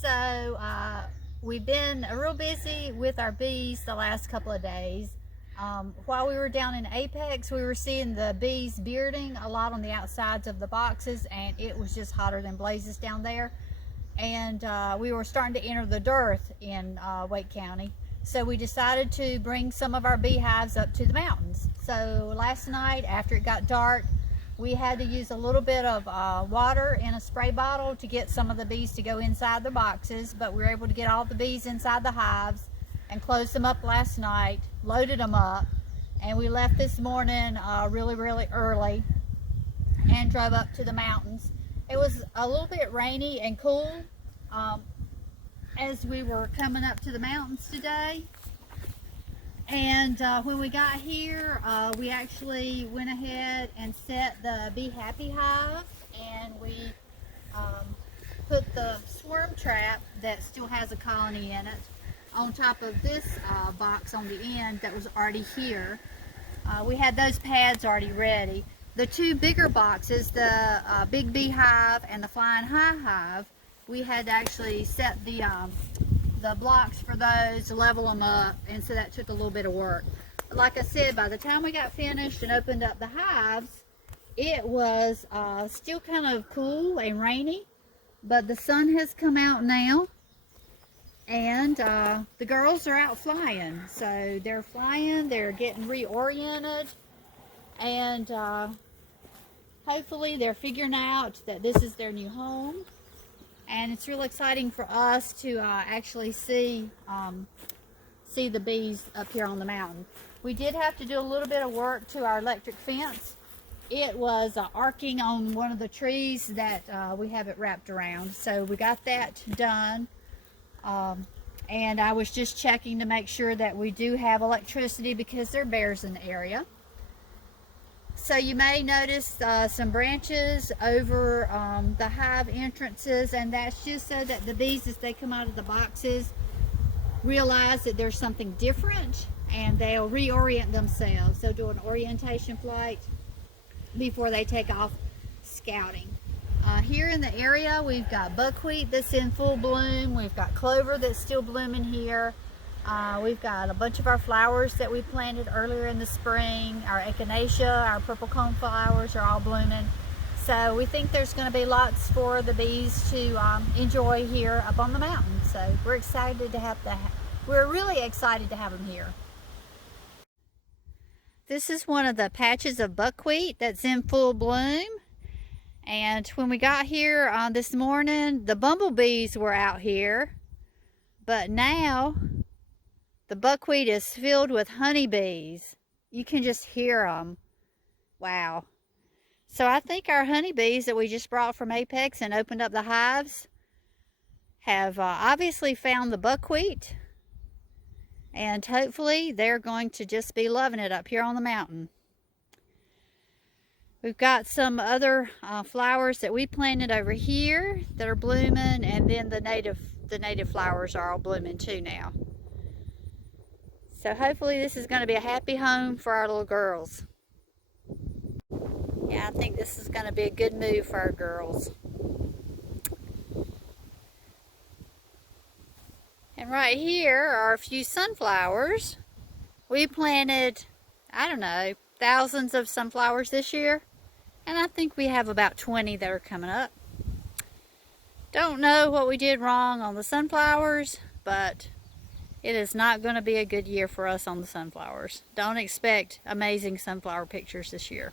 So we've been real busy with our bees the last couple of days. While we were down in Apex, we were seeing the bees bearding a lot on the outsides of the boxes, and it was just hotter than blazes down there. And we were starting to enter the dearth in Wake County. So we decided to bring some of our beehives up to the mountains. So last night, after it got dark, we had to use a little bit of water in a spray bottle to get some of the bees to go inside the boxes, but we were able to get all the bees inside the hives and closed them up last night, loaded them up, and we left this morning really early and drove up to the mountains. It was a little bit rainy and cool as we were coming up to the mountains today. And when we got here, we actually went ahead and set the Bee Happy hive, and we put the swarm trap that still has a colony in it on top of this box on the end that was already here. We had those pads already ready. The two bigger boxes, the Big Bee hive and the Flying High hive, we had to actually set the blocks for those, level them up, and so that took a little bit of work. But like I said, by the time we got finished and opened up the hives, it was still kind of cool and rainy, but the sun has come out now, and the girls are out flying. So they're flying, they're getting reoriented, and hopefully they're figuring out that this is their new home. And it's real exciting for us to actually see the bees up here on the mountain. We did have to do a little bit of work to our electric fence. It was arcing on one of the trees that we have it wrapped around. So we got that done. And I was just checking to make sure that we do have electricity because there are bears in the area. So you may notice some branches over the hive entrances, and that's just so that the bees, as they come out of the boxes, realize that there's something different and they'll reorient themselves. They'll do an orientation flight before they take off scouting. Here in the area, we've got buckwheat that's in full bloom. We've got clover that's still blooming here. We've got a bunch of our flowers that we planted earlier in the spring. Our echinacea, our purple cone flowers are all blooming. So we think there's going to be lots for the bees to enjoy here up on the mountain. So we're excited to have we're really excited to have them here. This is one of the patches of buckwheat that's in full bloom. And when we got here this morning, the bumblebees were out here. But now the buckwheat is filled with honeybees. You can just hear them. Wow. So I think our honeybees that we just brought from Apex and opened up the hives have obviously found the buckwheat. And hopefully they're going to just be loving it up here on the mountain. We've got some other flowers that we planted over here that are blooming, and then the native flowers are all blooming too now. So hopefully this is going to be a happy home for our little girls. Yeah, I think this is going to be a good move for our girls. And right here are a few sunflowers. We planted, I don't know, thousands of sunflowers this year. And I think we have about 20 that are coming up. Don't know what we did wrong on the sunflowers, but it is not going to be a good year for us on the sunflowers. Don't expect amazing sunflower pictures this year.